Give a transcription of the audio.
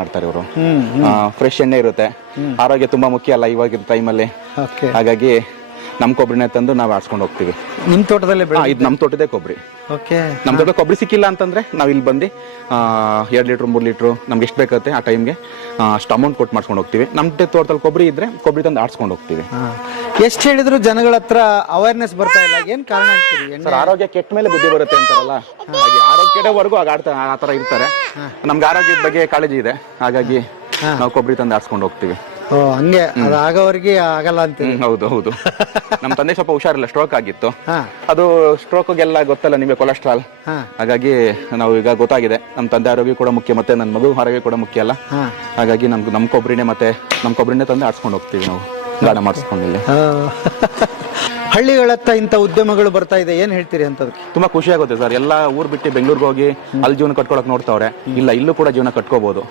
ಮಾಡ್ತಾರೆ ಇವರು. ಫ್ರೆಶ್ ಎಣ್ಣೆ ಇರುತ್ತೆ. ಆರೋಗ್ಯ ತುಂಬಾ ಮುಖ್ಯ ಅಲ್ಲ ಇವಾಗಿನ ಟೈಮಲ್ಲಿ. ಹಾಗಾಗಿ ನಮ್ ಕೊಬ್ಬರಿನೇ ತಂದು ನಾವು ಆಡ್ಸ್ಕೊಂಡು ಹೋಗ್ತೀವಿ. ನಿಮ್ ತೋಟದಲ್ಲೇ ಇದು ನಮ್ ತೋಟದೇ ಕೊಬ್ಬರಿ. ನಮ್ ತೋಟ ಕೊಬ್ಬರಿ ಸಿಕ್ಕಿಲ್ಲ ಅಂತಂದ್ರೆ ನಾವ್ ಇಲ್ಲಿ ಬಂದು 2 ಲೀಟ್ರ್ 3 ಲೀಟ್ರು ನಮ್ಗೆ ಎಷ್ಟು ಬೇಕಾಗುತ್ತೆ ಆ ಟೈಮ್ಗೆ ಅಷ್ಟು ಅಮೌಂಟ್ ಕೊಟ್ಟು ಮಾಡ್ಸ್ಕೊಂಡು ಹೋಗ್ತೀವಿ. ನಮ್ ತೋಟದಲ್ಲಿ ಕೊಬ್ಬರಿ ಇದ್ರೆ ಕೊಬ್ಬರಿ ತಂದು ಆಡ್ಸ್ಕೊಂಡು ಹೋಗ್ತೀವಿ. ಎಷ್ಟು ಹೇಳಿದ್ರು ಜನಗಳ ಹತ್ರ ಅವೇರ್ನೆಸ್ ಬರ್ತಾ ಇಲ್ಲ, ಏನ್ ಕಾರಣ ಅಂತೀರಿ? ಸರ್, ಆರೋಗ್ಯ ಕೆಟ್ಟ ಮೇಲೆ ಬುದ್ಧಿ ಬರುತ್ತೆ ಅಂತಾರಲ್ಲ, ಹಾಗೆ ಆರೋಗ್ಯ ಕೆಡವರೆಗೂ ಆ ತರ ಇರ್ತಾರೆ. ನಮ್ಗೆ ಆರೋಗ್ಯದ ಬಗ್ಗೆ ಕಾಳಜಿ ಇದೆ, ಹಾಗಾಗಿ ನಾವು ಕೊಬ್ಬರಿ ತಂದು ಆಡ್ಸ್ಕೊಂಡು ಹೋಗ್ತೀವಿ. ಹಂಗೆ ಅದಾಗವರಿಗೆ ಆಗಲ್ಲ ಅಂತ. ಹೌದು ಹೌದು. ನಮ್ ತಂದೆ ಸ್ವಲ್ಪ ಹುಷಾರಿಲ್ಲ, ಸ್ಟ್ರೋಕ್ ಆಗಿತ್ತು. ಅದು ಸ್ಟ್ರೋಕ್ಗೆಲ್ಲ ಗೊತ್ತಲ್ಲ ನಿಮಗೆ, ಕೊಲೆಸ್ಟ್ರಾಲ್. ಹಾಗಾಗಿ ನಾವು ಈಗ ಗೊತ್ತಾಗಿದೆ ನಮ್ ತಂದೆ ಆರೋಗ್ಯ ಕೂಡ ಮುಖ್ಯ, ಮತ್ತೆ ನನ್ನ ಮಗು ಆರೋಗ್ಯ ಕೂಡ ಮುಖ್ಯ ಅಲ್ಲ. ಹಾಗಾಗಿ ನಮ್ ಕೊಬ್ಬರಿನೇ ತಂದು ಆಡ್ಸ್ಕೊಂಡು ಹೋಗ್ತೀವಿ ನಾವು, ಗಾಢ ಮಾಡಿಸ್ಕೊಂಡಿಲ್ಲ. ಹಳ್ಳಿಗಳತ್ತ ಇಂಥ ಉದ್ಯಮಗಳು ಬರ್ತಾ ಇದೆ, ಏನ್ ಹೇಳ್ತೀರಿ ಅಂತದಕ್ಕೆ? ತುಂಬಾ ಖುಷಿ ಆಗುತ್ತೆ ಸರ್. ಎಲ್ಲ ಊರ್ ಬಿಟ್ಟು ಬೆಂಗಳೂರಿಗೆ ಹೋಗಿ ಅಲ್ಲಿ ಜೀವನ ಕಟ್ಕೊಳಕ್ ನೋಡ್ತಾವ್ರೆ. ಇಲ್ಲ, ಇಲ್ಲೂ ಕೂಡ ಜೀವನ ಕಟ್ಕೋಬಹುದು.